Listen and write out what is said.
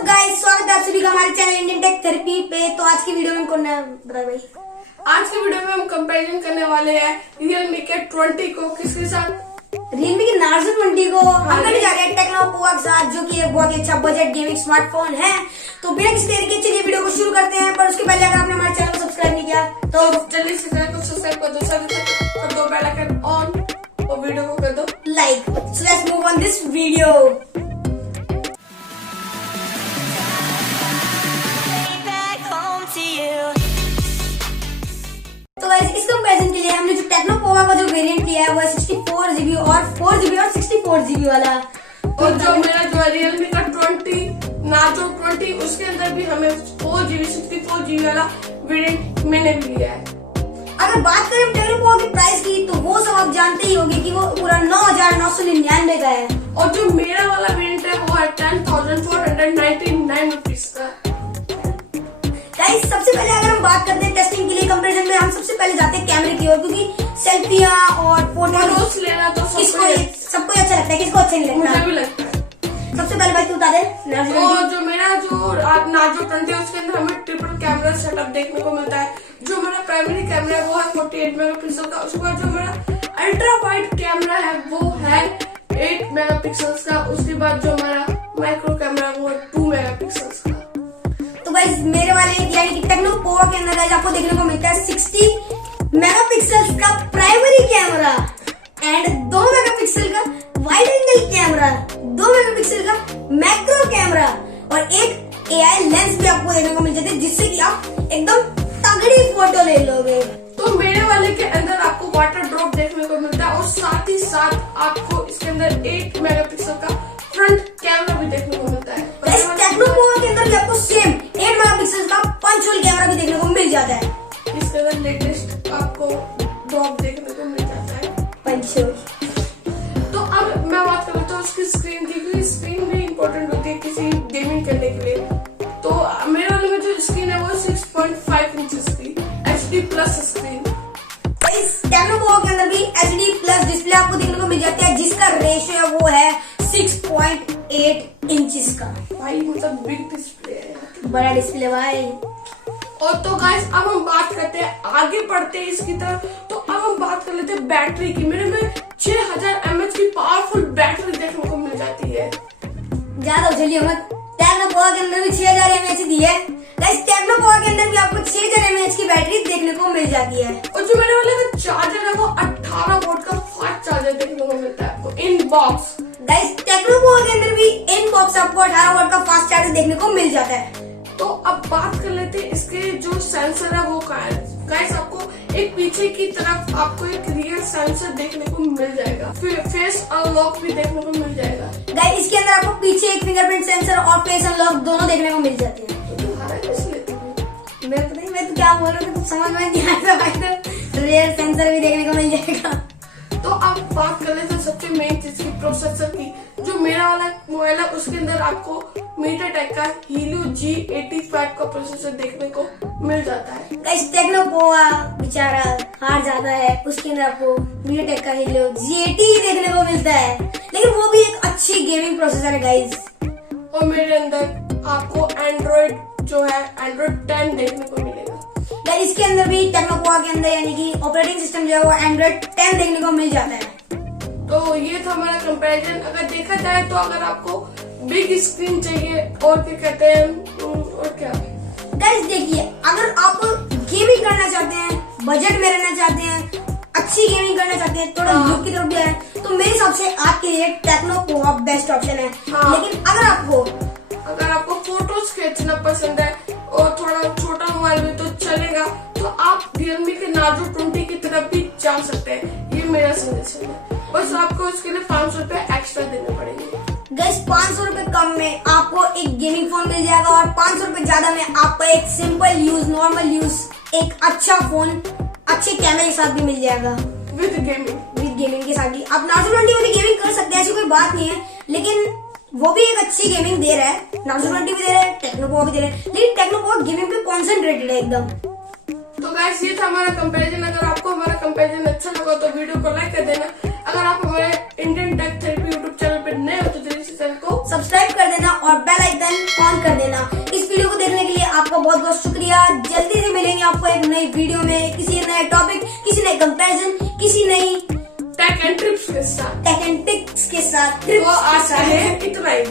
WhatsApp guys, स्वागत है आप सभी का हमारे चैनल इंडियन टेक थेरेपी पे। तो आज की वीडियो में कौन है बता भाई? आज की वीडियो में हम कंपैरिजन करने वाले हैं Realme के 20 को किसके साथ? Realme के Narzo 20 को हम करने जा रहे हैं टेक्नो पोवा के साथ, जो कि एक बहुत ही अच्छा बजट गेमिंग स्मार्टफोन है। तो बिना किसी देरी के चलिए वीडियो को शुरू करते हैं। पर उसके पहले अगर आपने हमारे चैनल को सब्सक्राइब नहीं किया तो जल्दी से चैनल को सब्सक्राइब कर दो, कर दो बेल आइकन ऑन और वीडियो को कर दो like. So let's move on this video. तो गाइस, इस कंपैरिजन के लिए हमने जो टेक्नो पोवा का जो वेरिएंट लिया है वो है 64GB और 4GB और 64GB वाला। और जो मेरा जो Realme का 20 Narzo 20 उसके अंदर भी हमें 4GB 64GB वाला वेरिएंट मैंने भी लिया है। अगर बात करें टेक्नो पोवा की प्राइस की तो वो सब आप जानते ही होंगे कि वो पूरा 9,999 का है। और जो मेरा वाला वेरिएंट है वो है 10,499 रुपीज का। गाइस, सबसे पहले अगर हम बात करते हैं टेस्टिंग के लिए कंपैरिजन में, हम सबसे पहले जाते हैं कैमरे की ओर, क्योंकि सेल्फियां और फोटोज लेना तो सबको अच्छा लगता है, किसको अच्छा नहीं लगता? मुझे भी लगता है। सबसे पहले भाई तू बता दे। तो जो मेरा जो Narzo 20 है उसके अंदर हमें ट्रिपल कैमरा सेटअप देखने को मिलता है। जो हमारा प्राइमरी कैमरा है वो है 48 मेगापिक्सल का। उसके बाद जो हमारा अल्ट्रा वाइड कैमरा है वो है 8 मेगापिक्सल का। उसके बाद जो हमारा माइक्रो कैमरा है वो है 2 मेगापिक्सल का। तो गाइस, मेरे वाले यानी कि टेक्नो पोवा के अंदर गाइस आपको देखने को मिलता है 60 मेगापिक्सल का प्राइमरी कैमरा एंड 2 मेगापिक्सल का वाइड एंगल कैमरा, 2 मेगापिक्सल का मैक्रो कैमरा और एक एआई लेंस भी आपको देखने को मिल जाती है, जिससे कि आप एकदम तगड़ी फोटो ले लोगे। तो मेरे वाले के अंदर आपको वाटर ड्रॉप देखने को मिलता है और साथ ही साथ आपको इसके अंदर 8 मेगापिक्सल का फ्रंट कैमरा भी देखने को मिलता है। टेक्नो पोवा के अंदर भी आपको सेम 8 मेगापिक्सल का पंच होल कैमरा भी देखने को मिल जाता है। इसके अंदर लेटेस्ट आपको ड्रॉप देखने को मिल जाता है, पंच होल। तो अब मैं बात कर लेता हूँ उसकी स्क्रीन की, क्योंकि स्क्रीन भी इम्पोर्टेंट होती है किसी गेमिंग करने के लिए। तो मेरे वाले में जो स्क्रीन है वो 6.5 इंचेस की HD प्लस स्क्रीन। इस टेक्नो पोवा के अंदर भी HD प्लस डिस्प्ले आपको देखने को मिल जाती है, जिसका रेशियो है वो है 6.8 इंचेस का। भाई मतलब बिग डिस्प्ले है, बड़ा डिस्प्ले भाई। और तो गाइस अब हम बात करते हैं, आगे बढ़ते हैं इसकी तरफ। तो अब हम बात कर लेते हैं बैटरी की। मेरे में 6000 mAh की पावरफुल बैटरी देखने को मिल जाती है। ज्यादा उछलिए मत, टेक्नो पोवा के अंदर भी 6000 mAh दी है। गाइस, टेक्नो पोवा के अंदर भी आपको 6000 mAh की बैटरी देखने को मिल जाती है। और जो मेरे वाले का चार्जर है वो 18 वोल्ट का फास्ट चार्जर देखने को मिलता है आपको इन बॉक्स। गाइस, टेक्नो पोवा के अंदर भी इन बॉक्स आपको 18 वोल्ट का फास्ट चार्जर देखने को मिल जाता है। तो अब बात कर लेते हैं इसके जो सेंसर है वो कहाँ है। गाइस, आपको एक पीछे की तरफ आपको एक रियर सेंसर देखने को मिल जाएगा, फेस अनलॉक भी देखने को मिल जाएगा। गाइस, इसके अंदर आपको पीछे एक फिंगरप्रिंट सेंसर और फेस अनलॉक दोनों देखने को मिल जाते हैं। तो तुम्हारा किस लेते हो? मैं पता नहीं, मैं तो क्या बोल रहा हूँ, समझ में नहीं आता भाई। तो रियर सेंसर भी देखने को मिल जाएगा। तो अब बात कर लेते हैं सबसे मेन चीज की, प्रोसेसर की। जो मेरा वाला मोबाइल है उसके अंदर आपको MediaTek का Helio G85 का प्रोसेसर देखने को मिल जाता है। गाइस, टेक्नो पोवा बेचारा हार जाता है, उसके अंदर आपको MediaTek का Helio G80 देखने को मिलता है, लेकिन वो भी एक अच्छी गेमिंग प्रोसेसर है गाइस। और मेरे अंदर आपको एंड्रॉइड जो है Android 10 देखने को मिलेगा। गाइस, इसके अंदर भी टेक्नो पोवा के अंदर यानी कि ऑपरेटिंग सिस्टम जो है वो Android 10 देखने को मिल जाता है। तो ये था हमारा कंपैरिजन। अगर देखा जाए तो अगर आपको बिग स्क्रीन चाहिए और क्या कहते हैं और क्या गाइस, देखिए, अगर आप गेमिंग करना चाहते हैं, बजट में रहना चाहते हैं, अच्छी गेमिंग करना चाहते हैं, थोड़ा लुक की तरफ भी है, तो मेरे हिसाब से आपके लिए टेक्नो पोवा बेस्ट ऑप्शन है। लेकिन अगर आपको फोटोज खींचना पसंद है और थोड़ा छोटा मोबाइल में तो चलेगा, तो आप Realme के Narzo 20 की तरफ भी जा सकते हैं। ये मेरा सजेशन है। बस आपको उसके लिए 500 रुपए एक्स्ट्रा देने पड़ेंगे। गाइस, 500 रुपए कम में आपको एक गेमिंग फोन मिल जाएगा और 500 रुपए ज्यादा में आपको एक सिंपल यूज, नॉर्मल यूज, एक अच्छा फोन अच्छे कैमरे के साथ भी मिल जाएगा। विद गेमिंग के साथ भी आप Narzo 20 में भी गेमिंग कर सकते हैं, ऐसी कोई बात नहीं है। लेकिन वो भी एक अच्छी गेमिंग दे रहा है, Narzo 20 भी दे रहा है, टेक्नो पोवा भी दे रहा है, लेकिन टेक्नो पोवा गेमिंग पे कॉन्सेंट्रेटेड है एकदम। तो गाइस, ये था हमारा कंपैरिजन। अगर आपको हमारा कंपैरिजन अच्छा लगा तो वीडियो को लाइक कर देना। अगर आप हमारे Indian tech therapy YouTube channel पर नए हो तो जल्दी से चैनल को सब्सक्राइब कर देना और बेल आइकन ऑन कर देना। वीडियो में किसी नए टॉपिक, किसी नए कंपैरिजन, किसी नई टेक एंड ट्रिप्स के साथ। टेक एंड टिप्स के साथ, तो आज का है इतना ही।